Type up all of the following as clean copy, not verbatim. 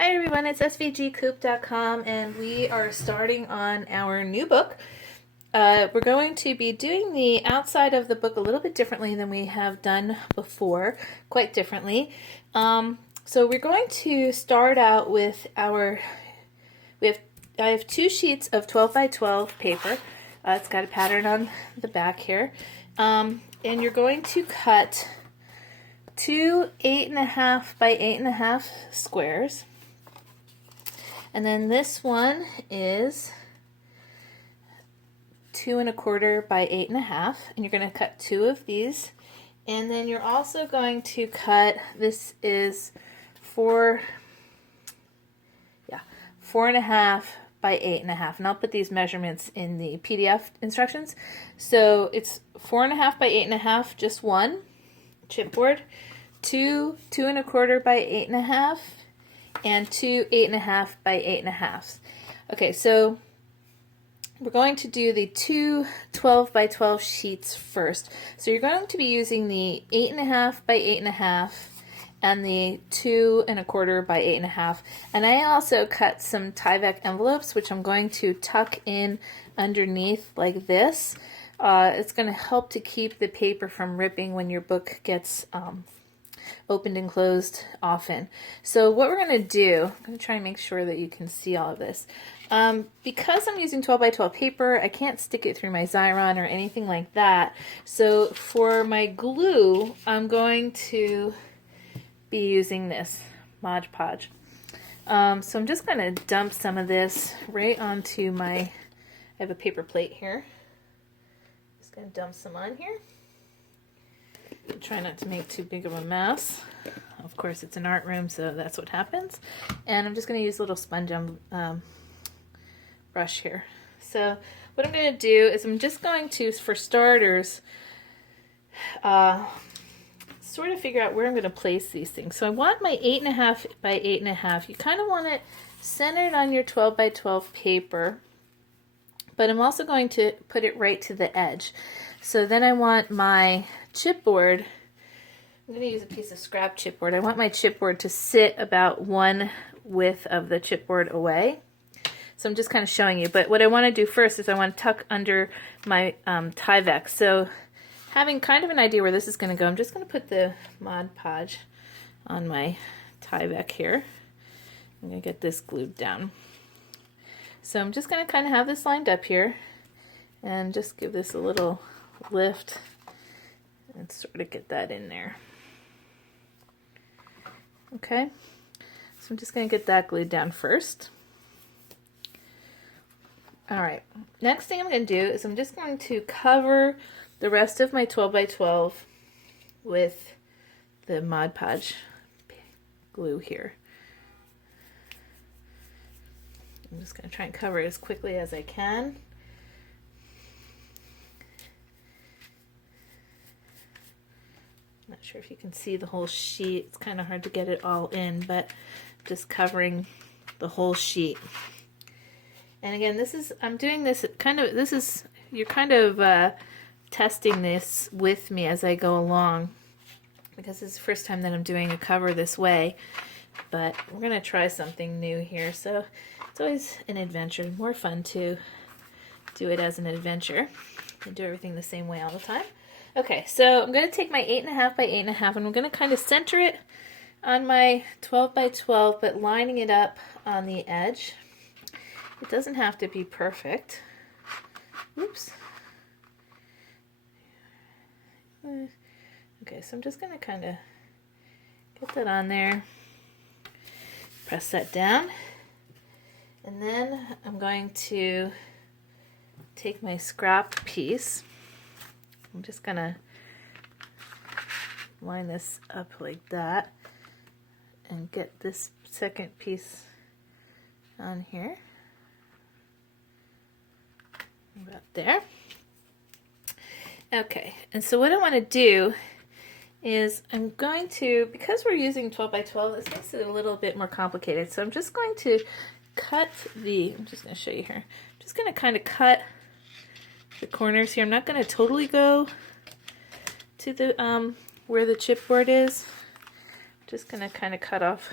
Hi everyone, it's svgcoop.com and we are starting on our new book. We're going to be doing the outside of the book a little bit differently than we have done before, quite differently. So we're going to start out with I have 2 sheets of 12 by 12 paper. It's got a pattern on the back here. And you're going to cut 2 8.5 by 8.5 squares. And then this one is 2 1/4 by 8.5, and you're going to cut 2 of these. And then you're also going to cut, this is 4.5 by 8.5, and I'll put these measurements in the PDF instructions. So it's 4.5 by 8.5, just one chipboard, 2 2 1/4 by 8.5, and 2 8.5 by 8.5. Okay, so we're going to do the 2 12 by 12 sheets first. So you're going to be using the 8.5 by 8.5 and the 2 1/4 by 8.5. And I also cut some Tyvek envelopes, which I'm going to tuck in underneath like this. It's going to help to keep the paper from ripping when your book gets opened and closed often. So what we're going to do, I'm going to try and make sure that you can see all of this. Because I'm using 12 by 12 paper, I can't stick it through my Xyron or anything like that. So for my glue, I'm going to be using this Mod Podge. So I'm just going to dump some of this right onto I have a paper plate here. Just going to dump some on here. Try not to make too big of a mess. Of course, it's an art room, so that's what happens. And I'm just going to use a little sponge brush here. So what I'm going to do is I'm just going to, for starters, sort of figure out where I'm going to place these things. So I want my 8.5 by 8.5. You kind of want it centered on your 12 by 12 paper, but I'm also going to put it right to the edge. So then I want my chipboard, I'm going to use a piece of scrap chipboard. I want my chipboard to sit about one width of the chipboard away. So I'm just kind of showing you. But what I want to do first is I want to tuck under my Tyvek. So having kind of an idea where this is going to go, I'm just going to put the Mod Podge on my Tyvek here. I'm going to get this glued down. So I'm just going to kind of have this lined up here and just give this a little lift and sort of get that in there. Okay, so I'm just going to get that glued down first. All right, next thing I'm going to do is I'm just going to cover the rest of my 12 by 12 with the Mod Podge glue here. I'm just going to try and cover it as quickly as I can. Not sure if you can see the whole sheet. It's kind of hard to get it all in, but just covering the whole sheet. And again, I'm doing this you're kind of testing this with me as I go along, because it's the first time that I'm doing a cover this way, but we're going to try something new here. So it's always an adventure, more fun to do it as an adventure than do everything the same way all the time. Okay, so I'm going to take my 8.5 by 8.5 and I'm going to kind of center it on my 12 by 12, but lining it up on the edge. It doesn't have to be perfect. Oops. Okay, so I'm just going to kind of get that on there, press that down, and then I'm going to take my scrap piece. I'm just going to line this up like that and get this second piece on here. About there. Okay, and so what I want to do is I'm going to, because we're using 12 by 12, this makes it a little bit more complicated. So I'm just going to cut I'm just going to show you here. I'm just going to kind of cut the corners here. I'm not going to totally go to the where the chipboard is. I'm just going to kind of cut off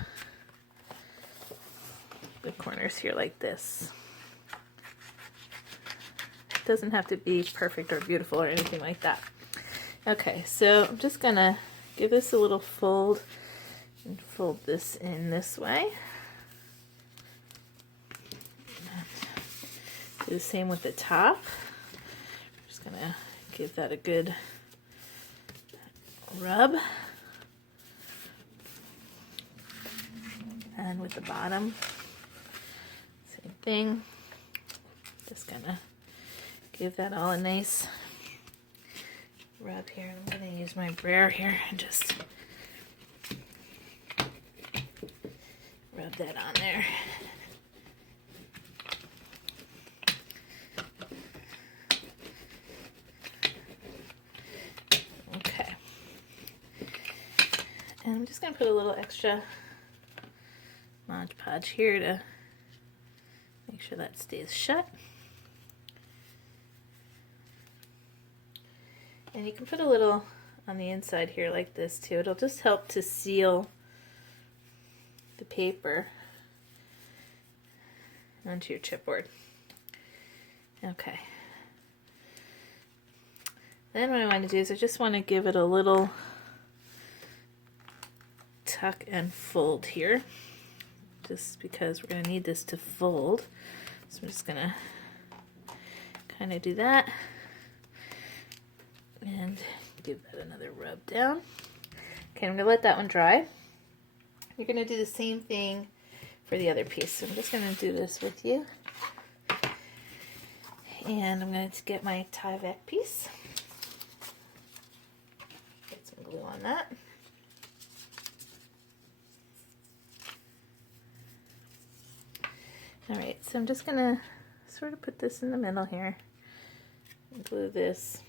the corners here like this. It doesn't have to be perfect or beautiful or anything like that. Okay, so I'm just gonna give this a little fold and fold this in this way. Do the same with the top. I'm just gonna give that a good rub. And with the bottom, same thing. Just gonna give that all a nice rub here. I'm gonna use my brayer here and just rub that on there. Okay. And I'm just gonna put a little extra Mod Podge here to make sure that stays shut. And you can put a little on the inside here like this too. It'll just help to seal the paper onto your chipboard. Okay. Then what I want to do is I just want to give it a little tuck and fold here, just because we're going to need this to fold. So I'm just going to kind of do that and give that another rub down. Okay, I'm going to let that one dry. You're going to do the same thing for the other piece. So I'm just going to do this with you. And I'm going to get my Tyvek piece. Get some glue on that. Alright, so I'm just going to sort of put this in the middle here and glue this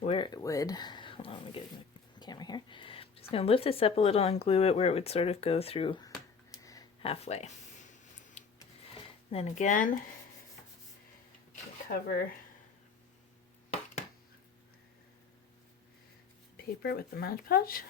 where it would, hold on, let me get the camera here. I'm just going to lift this up a little and glue it where it would sort of go through halfway. And then again, cover paper with the Mod Podge.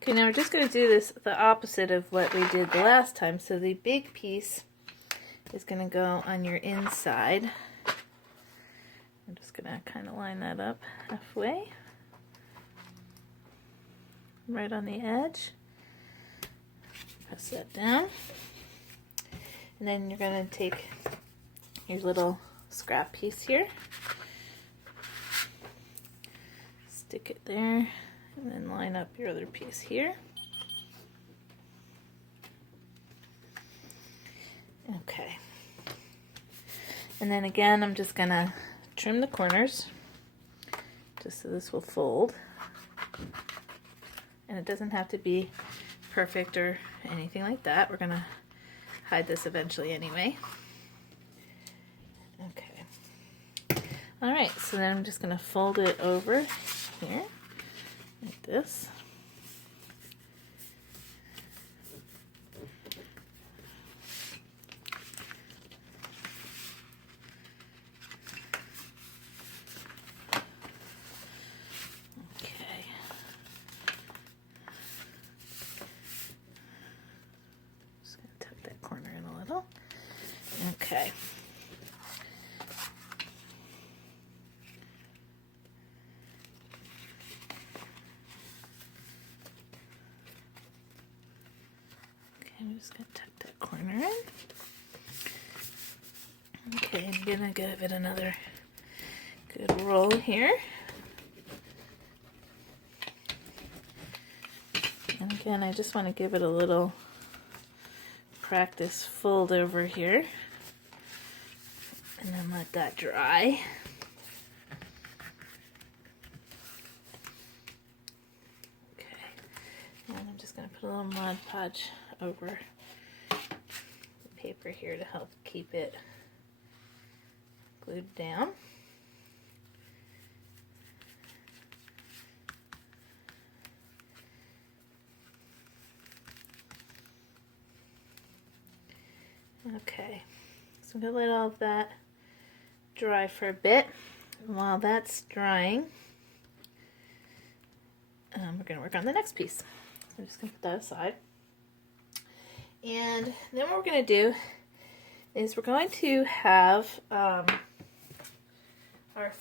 Okay, now we're just going to do this the opposite of what we did the last time. So the big piece is going to go on your inside. I'm just going to kind of line that up halfway, right on the edge. Press that down. And then you're going to take your little scrap piece here, stick it there, and then line up your other piece here. Okay. And then again, I'm just gonna trim the corners just so this will fold. And it doesn't have to be perfect or anything like that. We're gonna hide this eventually anyway. Okay. All right, so then I'm just gonna fold it over here like this. Okay. Just gonna tuck that corner in a little. Okay. I'm just going to tuck that corner in. Okay, I'm going to give it another good roll here. And again, I just want to give it a little practice fold over here. And then let that dry. Okay, and I'm just going to put a little Mod Podge over the paper here to help keep it glued down. Okay, so I'm going to let all of that dry for a bit. And while that's drying, we're going to work on the next piece. So I'm just going to put that aside. And then what we're going to do is we're going to have our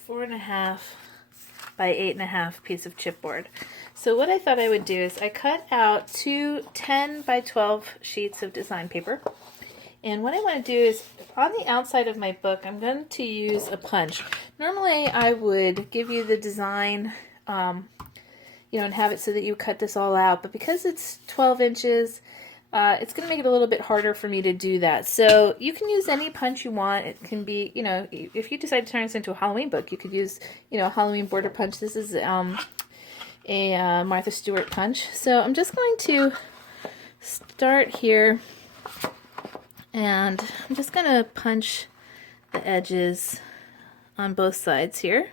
4.5 by 8.5 piece of chipboard. So what I thought I would do is I cut out two 10 by 12 sheets of design paper. And what I want to do is, on the outside of my book, I'm going to use a punch. Normally, I would give you the design, and have it so that you cut this all out. But because it's 12 inches, it's going to make it a little bit harder for me to do that. So you can use any punch you want. It can be, if you decide to turn this into a Halloween book, you could use, a Halloween border punch. This is a Martha Stewart punch. So I'm just going to start here. And I'm just going to punch the edges on both sides here.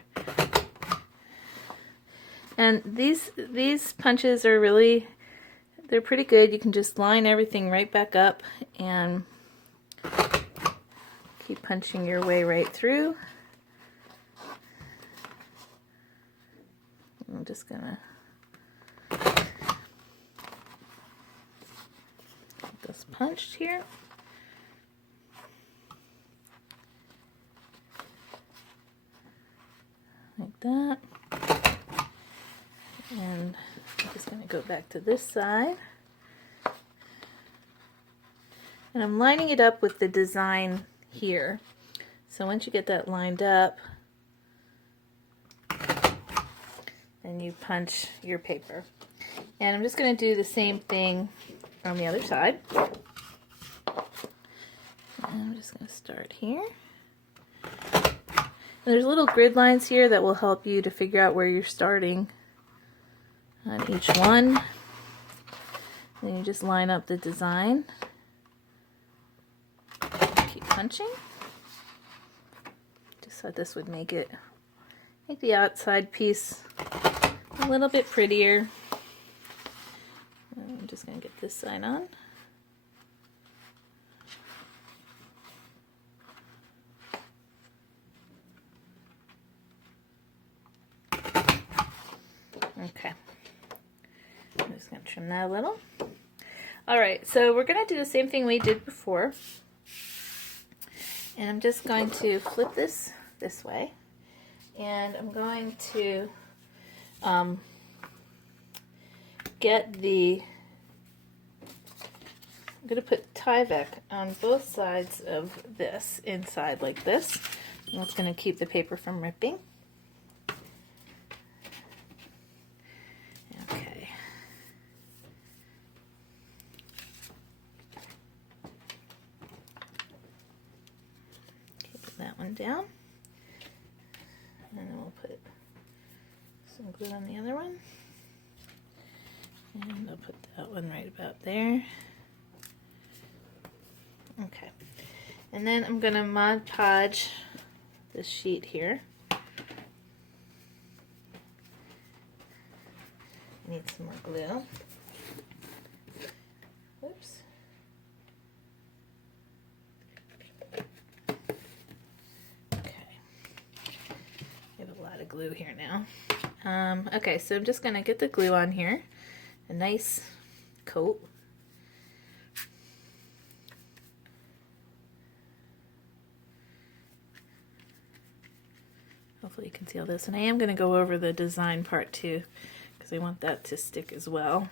And these punches are really, they're pretty good. You can just line everything right back up and keep punching your way right through. I'm just going to get this punched here. Like that. And I'm just going to go back to this side. And I'm lining it up with the design here. So once you get that lined up, then you punch your paper. And I'm just going to do the same thing on the other side. And I'm just going to start here. There's little grid lines here that will help you to figure out where you're starting on each one. Then you just line up the design. Keep punching. Just thought this would make the outside piece a little bit prettier. I'm just going to get this side on. Okay, I'm just going to trim that a little. Alright, so we're going to do the same thing we did before. And I'm just going to flip this way. And I'm going to I'm going to put Tyvek on both sides of this, inside like this. And that's going to keep the paper from ripping. Okay. Keep that one down. And then we'll put some glue on the other one. And I'll put that one right about there. Okay. And then I'm going to Mod Podge this sheet here. Need some more glue. Whoops. Okay. We have a lot of glue here now. Okay, so I'm just going to get the glue on here. A nice coat. Hopefully you can see all this. And I am going to go over the design part too, because I want that to stick as well.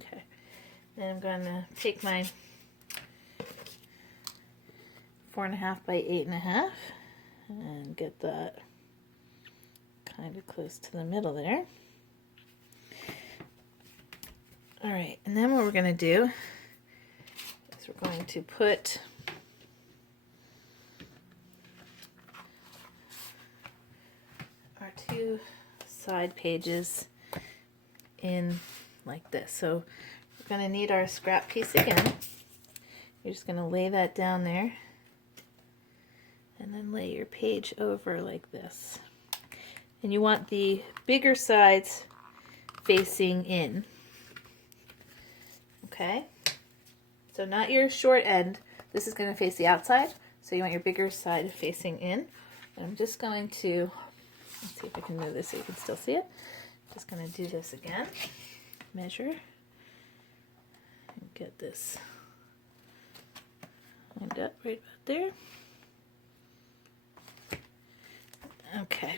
Okay, then I'm going to take my 4.5 by 8.5 and get that kind of close to the middle there. Alright, and then what we're going to do is we're going to put our two side pages in like this. So we're going to need our scrap piece again. You're just going to lay that down there and then lay your page over like this. And you want the bigger sides facing in. Okay? So not your short end. This is going to face the outside. So you want your bigger side facing in. And I'm just going to, let's see if I can move this so you can still see it. Just going to do this again. Measure. And get this lined up right about there. Okay.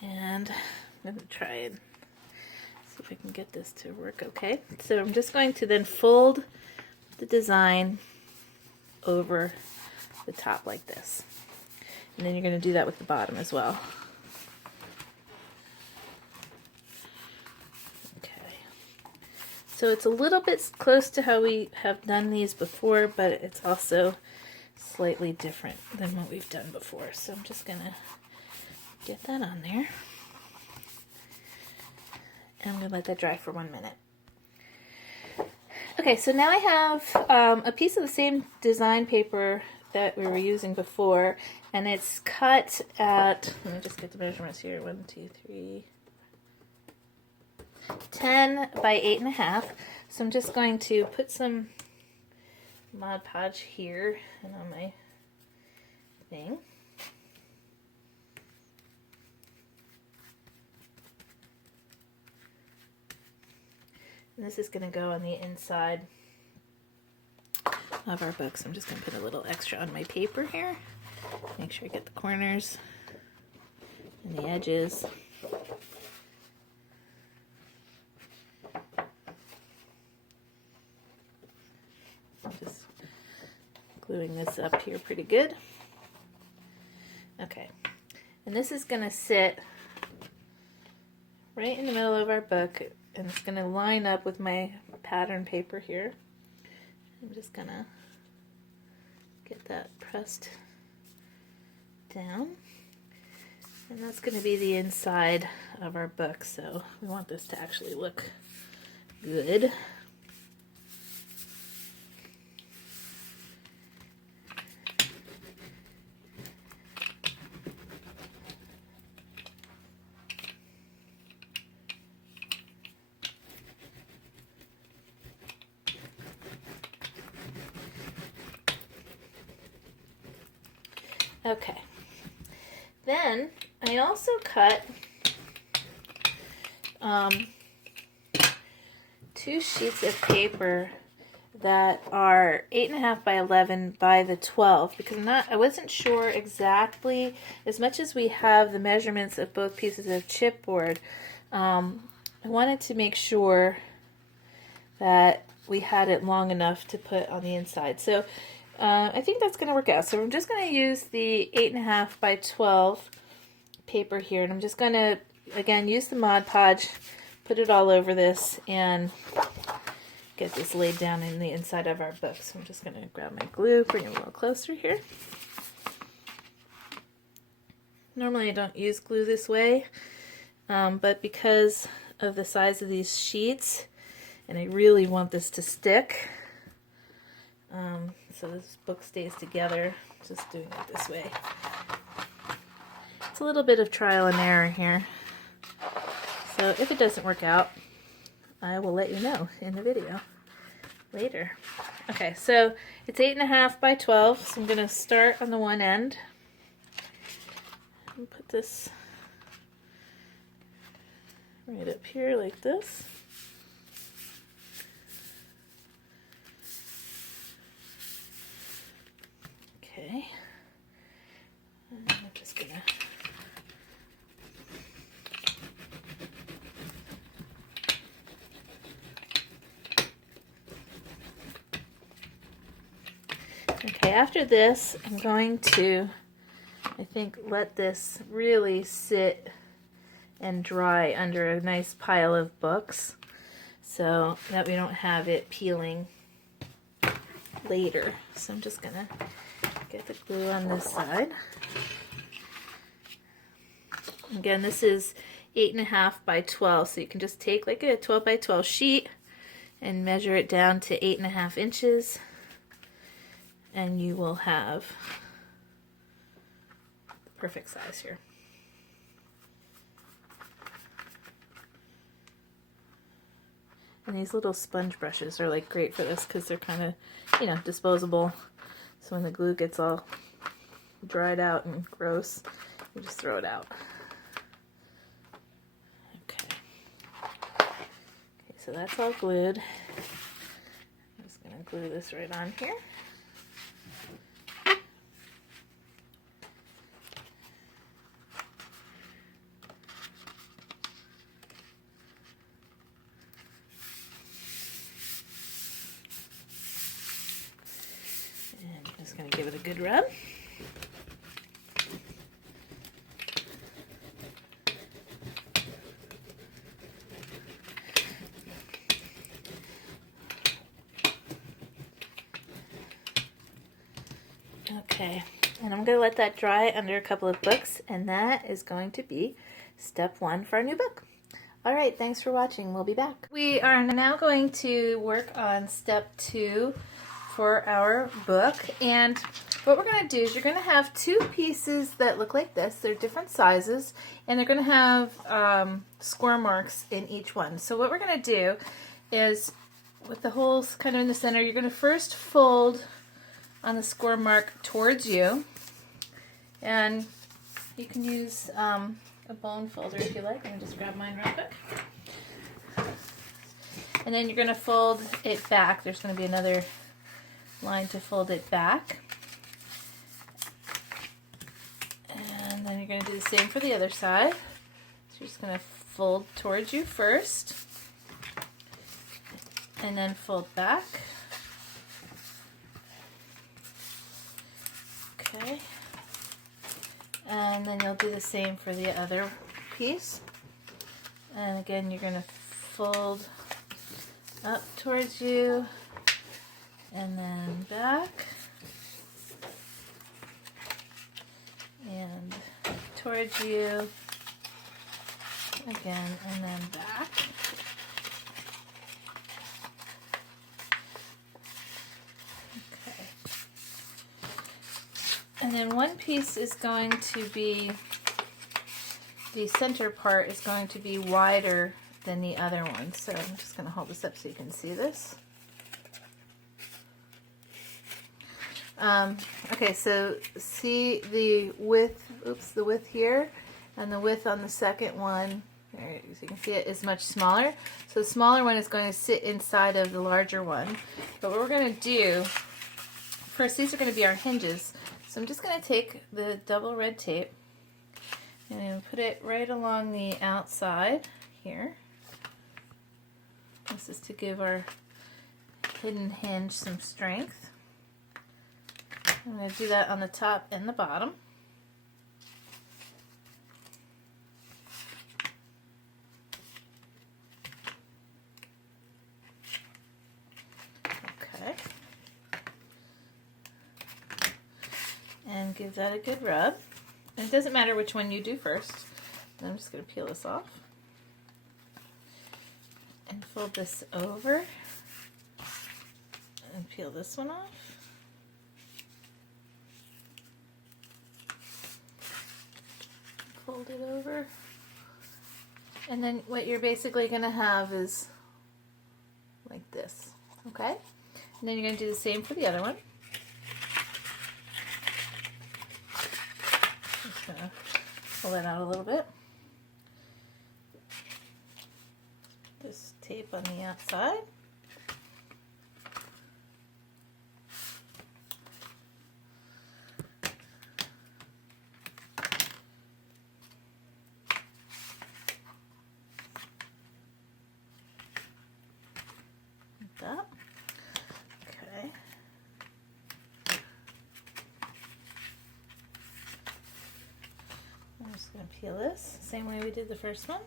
And I'm going to try and see if I can get this to work okay. So I'm just going to then fold the design over the top like this. And then you're going to do that with the bottom as well. Okay. So it's a little bit close to how we have done these before, but it's also slightly different than what we've done before. So I'm just going to get that on there. And I'm going to let that dry for 1 minute. Okay, so now I have a piece of the same design paper that we were using before, and it's cut at, let me just get the measurements here, 1, 2, 3, 10 by 8.5. So I'm just going to put some Mod Podge here and on my thing. And this is going to go on the inside of our book. So I'm just going to put a little extra on my paper here. Make sure I get the corners and the edges. I'm just gluing this up here pretty good. Okay. And this is going to sit right in the middle of our book. And it's going to line up with my pattern paper here. I'm just going to get that pressed down. And that's going to be the inside of our book. So we want this to actually look good. Okay, then I also cut 2 sheets of paper that are 8.5 by 11 by the 12 because I wasn't sure exactly, as much as we have the measurements of both pieces of chipboard, I wanted to make sure that we had it long enough to put on the inside. So I think that's going to work out. So I'm just going to use the 8.5 by 12 paper here, and I'm just going to, again, use the Mod Podge, put it all over this, and get this laid down in the inside of our book. So I'm just going to grab my glue, bring it a little closer here. Normally I don't use glue this way, but because of the size of these sheets, and I really want this to stick, so this book stays together, just doing it this way. It's a little bit of trial and error here. So if it doesn't work out, I will let you know in the video later. Okay, so it's 8.5 by 12, so I'm going to start on the one end and put this right up here like this. Okay, and I'm just going to okay, after this, I'm going to, I think, let this really sit and dry under a nice pile of books so that we don't have it peeling later. So I'm just going to get the glue on this side. Again, this is 8.5 by 12, so you can just take like a 12 by 12 sheet and measure it down to 8.5 inches, and you will have the perfect size here. And these little sponge brushes are like great for this because they're kind of, you know, disposable. So when the glue gets all dried out and gross, you just throw it out. Okay. So that's all glued. I'm just going to glue this right on here. And I'm just going to give it a good rub. Okay, and I'm going to let that dry under a couple of books, and that is going to be step 1 for our new book. All right, thanks for watching. We'll be back. We are now going to work on step 2 for our book, and what we're going to do is you're going to have 2 pieces that look like this. They're different sizes, and they're going to have score marks in each one. So what we're going to do is, with the holes kind of in the center, you're going to first fold on the score mark towards you, and you can use a bone folder if you like. I'm going to just grab mine real quick. And then you're going to fold it back. There's going to be another line to fold it back. And then you're going to do the same for the other side. So you're just going to fold towards you first, and then fold back. Okay, and then you'll do the same for the other piece. And again, you're going to fold up towards you and then back and towards you again and then back. And then one piece is going to be, the center part is going to be wider than the other one. So I'm just going to hold this up so you can see this. Okay, so see the width, the width here, and the width on the second one, there, as you can see, it is much smaller. So the smaller one is going to sit inside of the larger one. But what we're going to do, first, these are going to be our hinges. So I'm just going to take the double red tape and I'm going to put it right along the outside here. This is to give our hidden hinge some strength. I'm going to do that on the top and the bottom. Okay. And give that a good rub. And it doesn't matter which one you do first. I'm just going to peel this off and fold this over and peel this one off. Fold it over. And then what you're basically going to have is like this. Okay? And then you're going to do the same for the other one. Just going to pull it out a little bit. This tape on the outside. Like that. Okay. I'm just going to peel this same way we did the first one.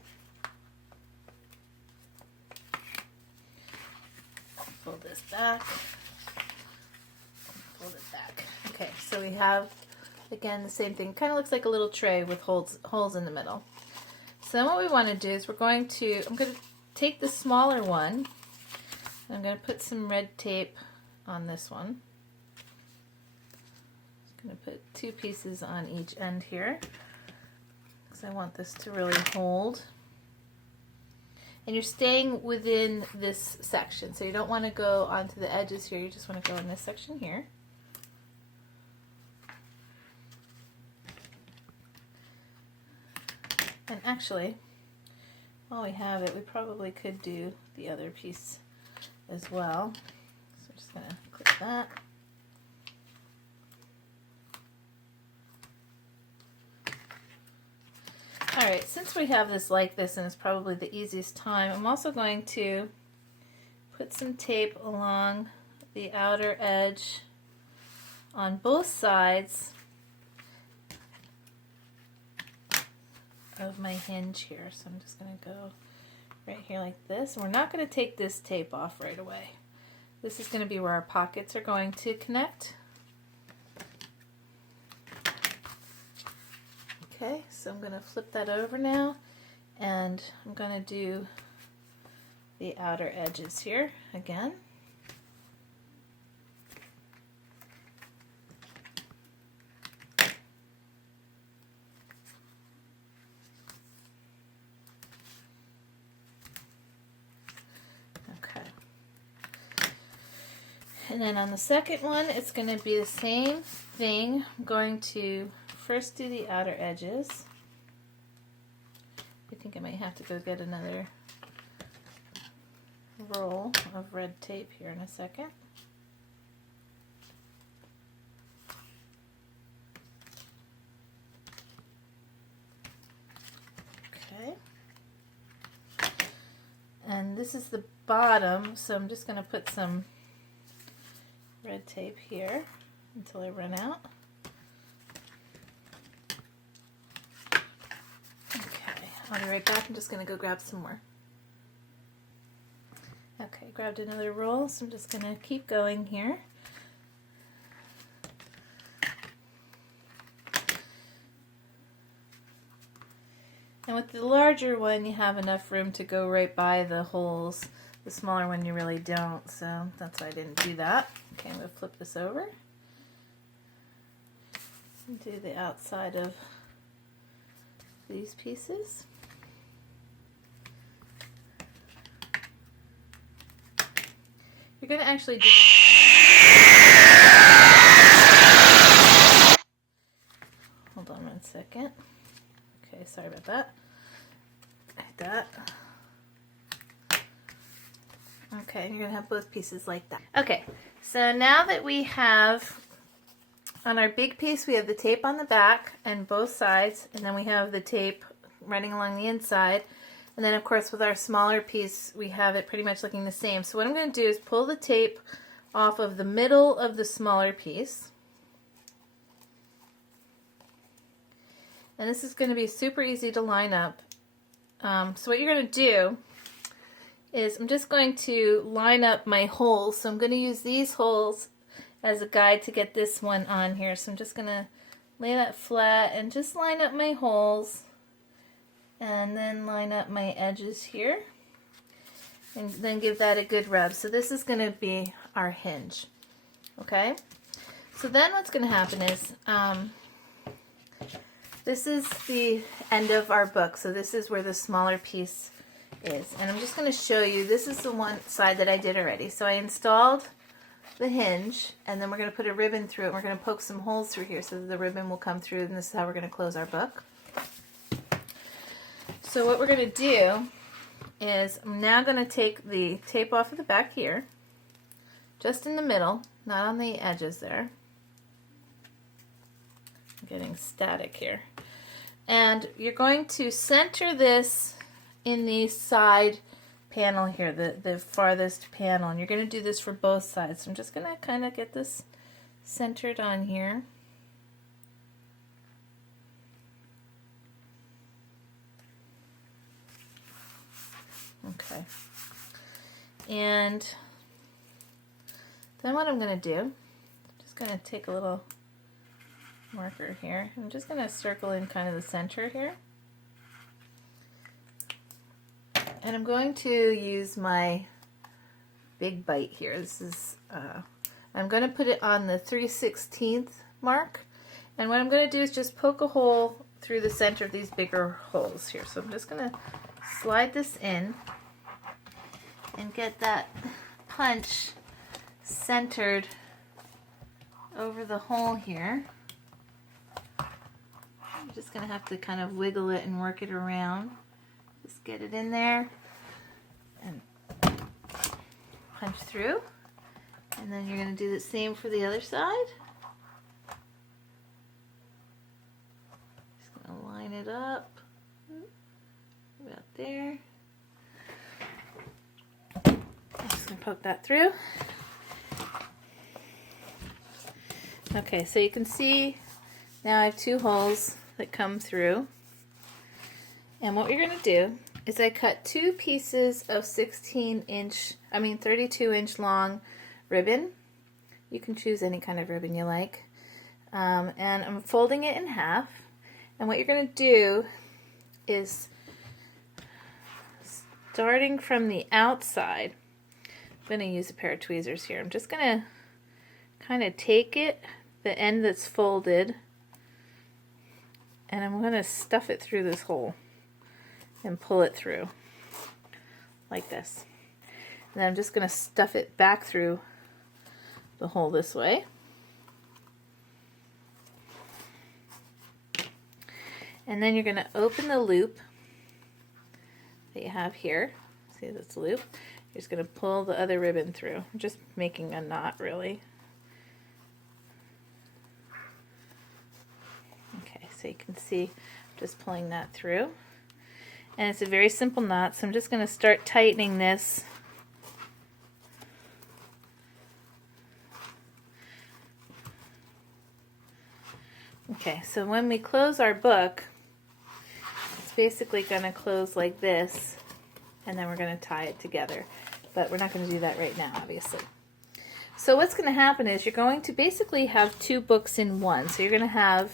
Fold this back, fold it back. Okay, so we have, again, the same thing. Kind of looks like a little tray with holes in the middle. So then what we want to do is I'm going to take the smaller one, and I'm going to put some red tape on this one. I'm going to put 2 pieces on each end here, because I want this to really hold. And you're staying within this section, so you don't want to go onto the edges here, you just want to go in this section here. And actually, while we have it, we probably could do the other piece as well. So I'm just going to click that. Alright, since we have this like this, and it's probably the easiest time, I'm also going to put some tape along the outer edge on both sides of my hinge here. So I'm just going to go right here like this. And we're not going to take this tape off right away. This is going to be where our pockets are going to connect. Okay, so I'm going to flip that over now, and I'm going to do the outer edges here again. Okay. And then on the second one, it's going to be the same thing. I'm going to first do the outer edges. I think I might have to go get another roll of red tape here in a second. Okay. And this is the bottom, so I'm just going to put some red tape here until I run out. I'll be right back. I'm just going to go grab some more. Okay, grabbed another roll, so I'm just going to keep going here. And with the larger one, you have enough room to go right by the holes. The smaller one, you really don't, so that's why I didn't do that. Okay, I'm going to flip this over and do the outside of these pieces. You're going to actually do this. Hold on 1 second. Okay, sorry about that. Like that. Okay, you're going to have both pieces like that. Okay, so now that we have, on our big piece, we have the tape on the back and both sides, and then we have the tape running along the inside. And then, of course, with our smaller piece, we have it pretty much looking the same. So what I'm going to do is pull the tape off of the middle of the smaller piece. And this is going to be super easy to line up. So what you're going to do is I'm just going to line up my holes. So I'm going to use these holes as a guide to get this one on here. So I'm just going to lay that flat and just line up my holes. And then line up my edges here, and then give that a good rub. So this is going to be our hinge, okay? So then what's going to happen is, this is the end of our book, so this is where the smaller piece is. And I'm just going to show you, this is the one side that I did already. So I installed the hinge, and then we're going to put a ribbon through it, and we're going to poke some holes through here so that the ribbon will come through, and this is how we're going to close our book. So what we're going to do is I'm now going to take the tape off of the back here, just in the middle, not on the edges there. I'm getting static here. And you're going to center this in the side panel here, the farthest panel. And you're going to do this for both sides. So I'm just going to kind of get this centered on here. Okay, and then what I'm going to do, I'm just going to take a little marker here. I'm just going to circle in kind of the center here. And I'm going to use my big bite here. This is, I'm going to put it on the 3/16 mark. And what I'm going to do is just poke a hole through the center of these bigger holes here. So I'm just going to slide this in and get that punch centered over the hole here. I'm just going to have to kind of wiggle it and work it around. Just get it in there and punch through. And then you're going to do the same for the other side. Just going to line it up about there. I'm just going to poke that through. Okay, so you can see now I have two holes that come through. And what you're going to do is I cut two pieces of 32-inch long ribbon. You can choose any kind of ribbon you like. And I'm folding it in half. And what you're going to do is, starting from the outside, I'm going to use a pair of tweezers here. I'm just going to kind of take it, the end that's folded, and I'm going to stuff it through this hole and pull it through like this. And then I'm just going to stuff it back through the hole this way. And then you're going to open the loop that you have here. See this loop? You're just going to pull the other ribbon through. I'm just making a knot, really. Okay, so you can see I'm just pulling that through. And it's a very simple knot, so I'm just going to start tightening this. Okay, so when we close our book, it's basically going to close like this, and then we're going to tie it together. But we're not going to do that right now, obviously. So what's going to happen is you're going to basically have two books in one. So you're going to have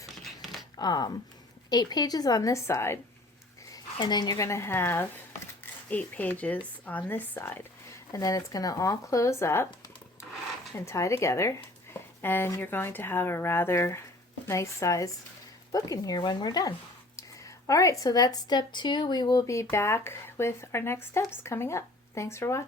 8 pages on this side, and then you're going to have 8 pages on this side. And then it's going to all close up and tie together, and you're going to have a rather nice size book in here when we're done. Alright, so that's step 2. We will be back with our next steps coming up. Thanks for watching.